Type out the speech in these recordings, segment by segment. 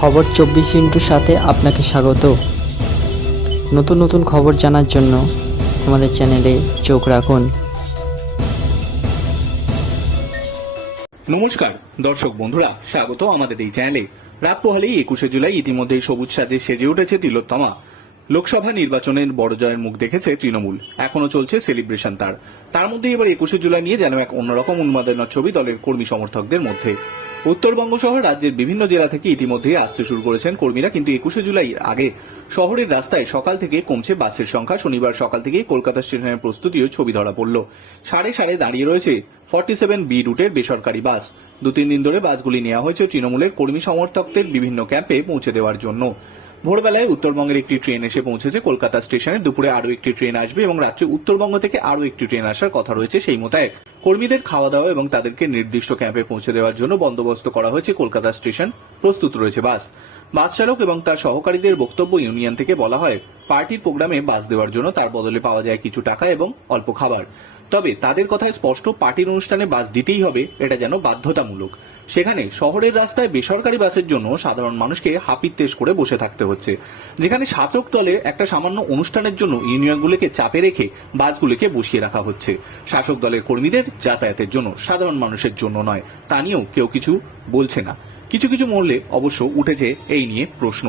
খবর চব্বিশ ইন্টুর সাথে আপনাকে স্বাগত। নতুন নতুন খবর জানার জন্য আমাদের চ্যানেলে চোখ রাখুন। নমস্কার, দর্শক বন্ধুরা, স্বাগত আমাদের এই চ্যানেলে। রাত পোহালেই একুশে জুলাই, ইতিমধ্যেই সবুজ সাজে সেজে উঠেছে তিলোত্তমা। লোকসভা নির্বাচনের বড় জয়ের মুখ দেখেছে তৃণমূল। এখনও চলছে সেলিব্রেশন তার। তার মধ্যে এবার একুশে জুলাই নিয়ে যেন এক অন্যরকম উন্মাদনার ছবি দলের কর্মী সমর্থকদের মধ্যে। উত্তরবঙ্গ সহ রাজ্যের বিভিন্ন জেলা থেকে ইতিমধ্যেই আসতে শুরু করেছেন কর্মীরা, কিন্তু একুশে জুলাই আগে শহরের রাস্তায় সকাল থেকে কমছে বাসের সংখ্যা। শনিবার সকাল থেকেই কলকাতা স্টেশনের প্রস্তুতিও ছবি ধরা পড়ল। সাড়ে সাড়ে দাঁড়িয়ে রয়েছে ফর্টি সেভেন বি রুটের বেসরকারি বাস। দু তিন দিন ধরে বাসগুলি নেওয়া হয়েছে তৃণমূলের কর্মী সমর্থকদের বিভিন্ন ক্যাম্পে পৌঁছে দেওয়ার জন্য। ভোরবেলায় উত্তরবঙ্গের একটি ট্রেন এসে পৌঁছেছে। কলকাতা স্টেশনে দুপুরে আরও একটি ট্রেন আসবে এবং রাত্রে উত্তরবঙ্গ থেকে আরও একটি ট্রেন আসার কথা রয়েছে সেই মোতায়েক। কর্মীদের খাওয়া দাওয়া এবং তাদেরকে নির্দিষ্ট ক্যাম্পে পৌঁছে দেওয়ার জন্য বন্দোবস্ত করা হয়েছে কলকাতা স্টেশন। প্রস্তুত রয়েছে বাস। বাস চালক এবং তার সহকারীদের বক্তব্য ইউনিয়ন থেকে বলা হয় পার্টির প্রোগ্রামে বাস দেওয়ার জন্য তার বদলে পাওয়া যায় কিছু টাকা এবং অল্প খাবার। তবে তাদের কথায় স্পষ্ট, পার্টির অনুষ্ঠানে বাস দিতেই হবে, এটা যেন বাধ্যতামূলক। সেখানে শহরের রাস্তায় বেসরকারি বাসের জন্য সাধারণ মানুষকে হাপিত্তেশ করে বসে থাকতে হচ্ছে। যেখানে শাসক দলের একটা সামান্য অনুষ্ঠানের জন্য ইউনিয়নগুলোকে চাপে রেখে বাসগুলোকে বসিয়ে রাখা হচ্ছে। শাসক দলের কর্মীদের যাতায়াতের জন্য সাধারণ মানুষের জন্য নয়, তা নিয়েও কেউ কিছু বলছে না। কিছু কিছু মহলে অবশ্য উঠেছে এই নিয়ে প্রশ্ন।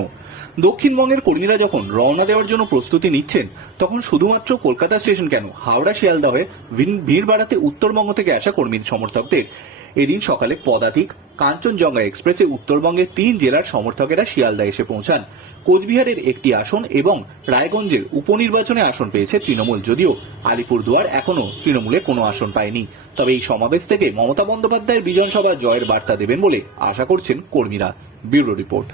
দক্ষিণবঙ্গের কর্মীরা যখন রওনা দেওয়ার জন্য প্রস্তুতি নিচ্ছেন, তখন শুধুমাত্র কলকাতা স্টেশন কেন, হাওড়া শিয়ালদা হয়ে ভিড় বাড়াতে উত্তরবঙ্গ থেকে আসা কর্মী সমর্থকদের এদিন সকালে পদাতিক কাঞ্চনজঙ্ঘা এক্সপ্রেসে উত্তরবঙ্গের তিন জেলার সমর্থকেরা শিয়ালদা এসে পৌঁছান। কোচবিহারের একটি আসন এবং রায়গঞ্জের উপনির্বাচনে আসন পেয়েছে তৃণমূল, যদিও আলিপুরদুয়ার এখনও তৃণমূলে কোনো আসন পায়নি। তবে এই সমাবেশ থেকে মমতা বন্দ্যোপাধ্যায়ের বিজনসভা জয়ের বার্তা দেবেন বলে আশা করছেন কর্মীরা। Bureau report.